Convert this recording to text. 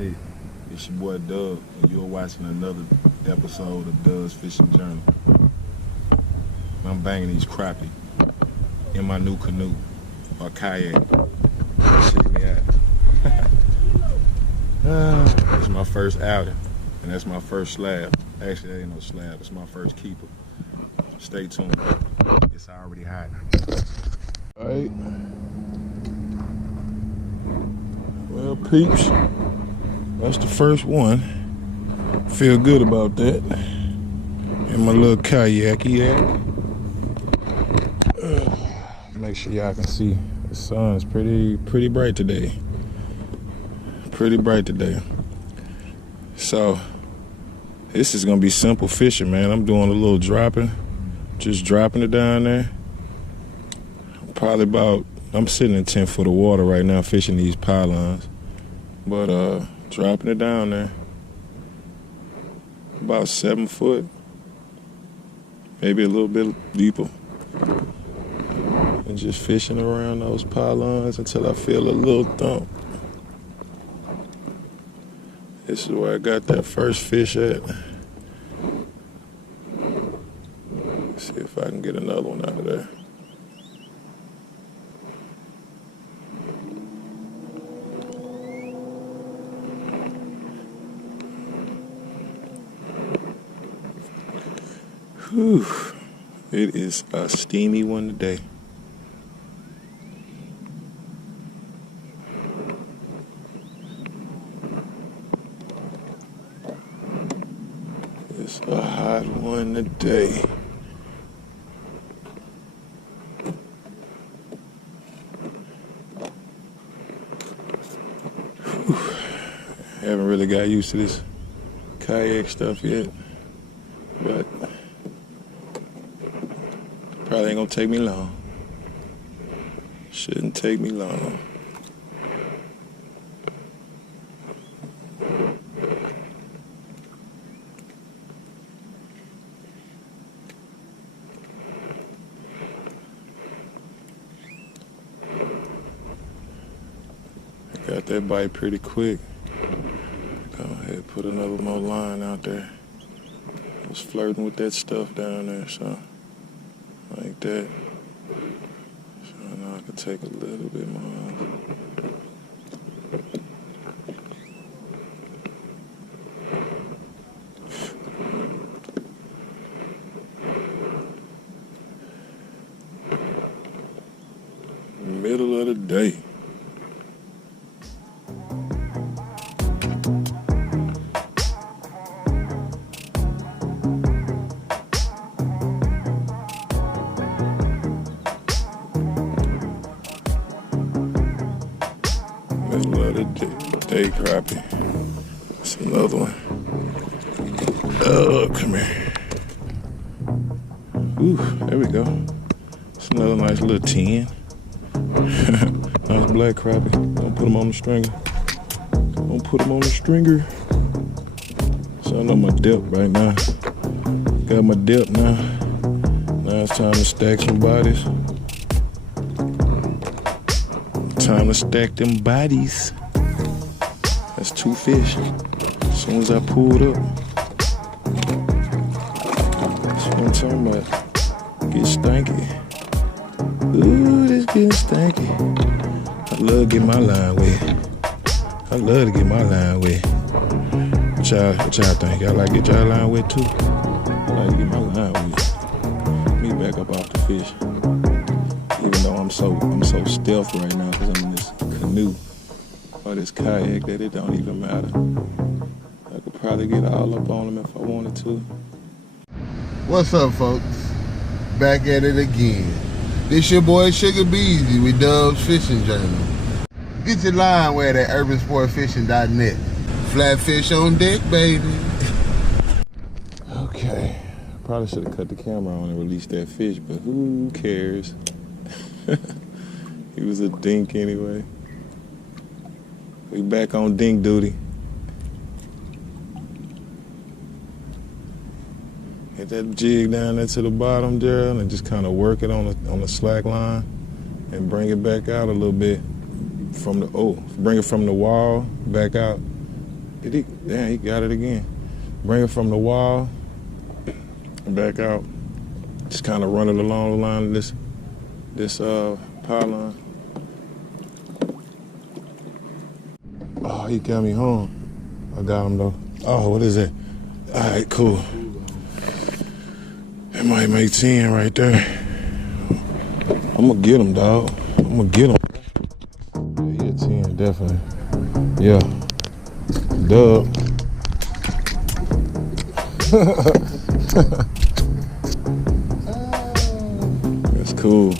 Nick. It's your boy Doug, and you're watching another episode of Doug's Fishing Journal. I'm banging these crappie in my new canoe, or kayak. Check me out. It's my first outing, and that's my first slab. Actually, that ain't no slab, it's my first keeper. Stay tuned. It's already hot. All right. Well, peeps, that's the first one. Feel good about that. In my little kayak. Make sure y'all can see the sun's pretty bright today. Pretty bright today. So this is gonna be simple fishing, man. I'm doing a little dropping, just dropping it down there. Probably about, I'm sitting in 10 foot of water right now fishing these pylons, but dropping it down there about 7 foot, maybe a little bit deeper, and just fishing around those pylons until I feel a little thump. This is where I got that first fish at. Let's see if I can get another one out of there. Whew. It is a steamy one today. It's a hot one today. Whew. Haven't really got used to this kayak stuff yet, but probably ain't gonna take me long. Shouldn't take me long. Got that bite pretty quick. Go ahead, put another more line out there. I was flirting with that stuff down there, so like that. So now I can take a little bit more. Middle of the day. Middle of the day crappie. That's another one. Oh, come here. Ooh, there we go. It's another nice little 10. Nice black crappie. Don't put them on the stringer. Don't put them on the stringer. So I know my depth right now. Got my depth now. Now it's time to stack some bodies. Time to stack them bodies. That's 2 fish. As soon as I pulled up. That's what I'm talking about. Get stanky. Ooh, this getting stanky. I love to get my line wet. I love to get my line wet. What y'all think? Y'all like to get y'all line wet too? I like to get my line wet. Let me back up off the fish. Even though I'm so stealth right now because I'm in this canoe or this kayak that it don't even matter. I could probably get all up on them if I wanted to. What's up, folks? Back at it again. This your boy Sugar Beezy with Doug's Fishing Journal. Get your line wet at urbansportfishing.net. Flatfish on deck, baby. Okay, probably should have cut the camera on and released that fish, but who cares? He was a dink anyway. We back on dink duty. Get that jig down there to the bottom, Gerald, and just kind of work it on the slack line and bring it back out a little bit from the, bring it from the wall back out Did he? Yeah, he got it again. Bring it from the wall and back out. Just kind of run it along the line of this pylon. Oh, he got me home. I got him though. Oh, what is it? All right, cool. That might make 10 right there. I'm gonna get him, dog. I'm gonna get him. Yeah, he a 10, definitely. Yeah. Dub. That's cool.